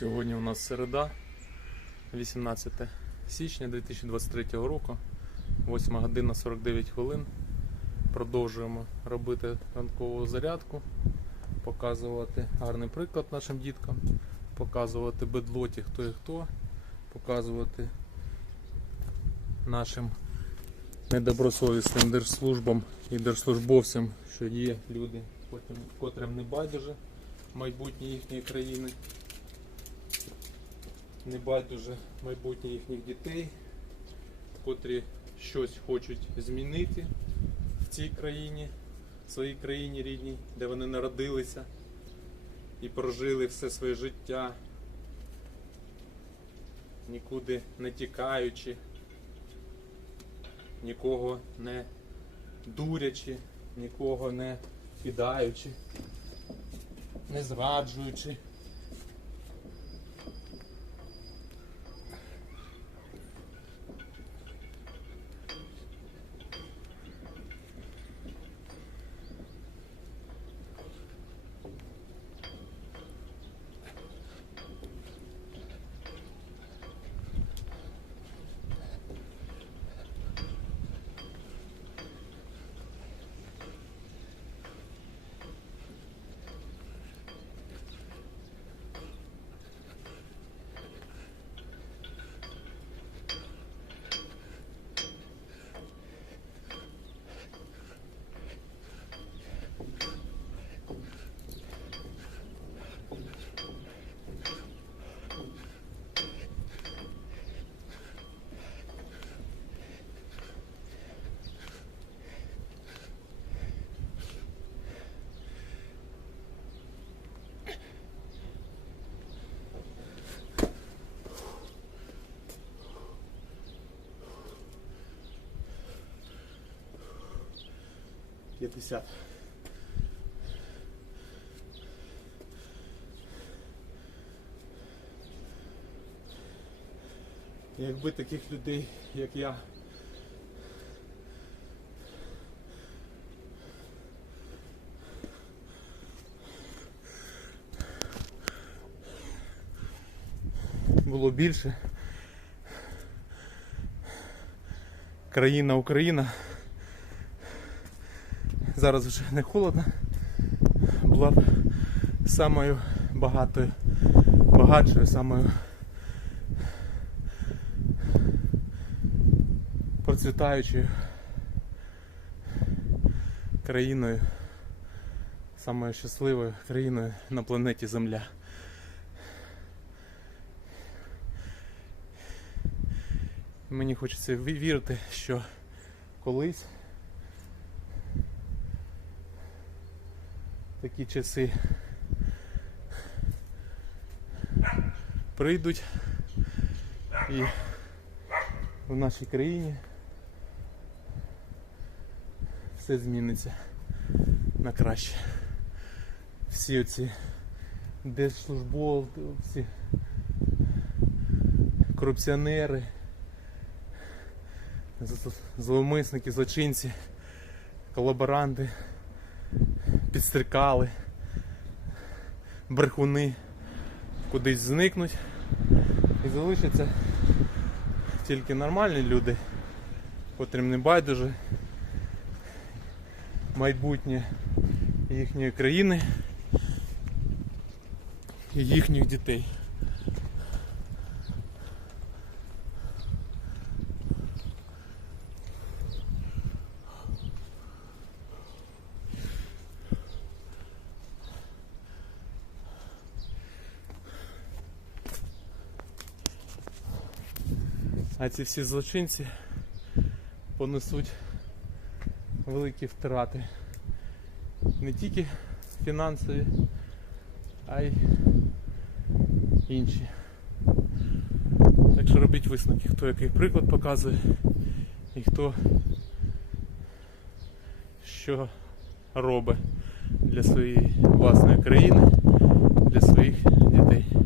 Сьогодні у нас середа, 18 січня 2023 року, 8 година 49 хвилин. Продовжуємо робити ранкову зарядку, показувати гарний приклад нашим діткам, показувати бедлоті хто і хто, показувати нашим недобросовісним держслужбам і держслужбовцям, що є люди, котрим, не байдуже майбутнє їхньої країни не байдуже майбутнє їхніх дітей, котрі щось хочуть змінити в цій країні, в своїй країні рідній, де вони народилися і прожили все своє життя, нікуди не тікаючи, нікого не дурячи, нікого не кидаючи, не зраджуючи. П'ятдесят. Якби таких людей, як я, було більше. Країна Україна. Зараз вже не холодно. Була б самою багатою, багатшою, самою процвітаючою країною, самою щасливою країною на планеті Земля. Мені хочеться вірити, що колись такі часи прийдуть і в нашій країні все зміниться на краще. Всі оці держслужбовці, корупціонери, зловмисники, злочинці, колаборанти підстрикали, брехуни кудись зникнуть і залишаться тільки нормальні люди, котрим не байдуже майбутнє їхньої країни і їхніх дітей. А ці всі злочинці понесуть великі втрати. Не тільки фінансові, а й інші. Так що робіть висновки, хто який приклад показує і хто що робить для своєї власної країни, для своїх дітей.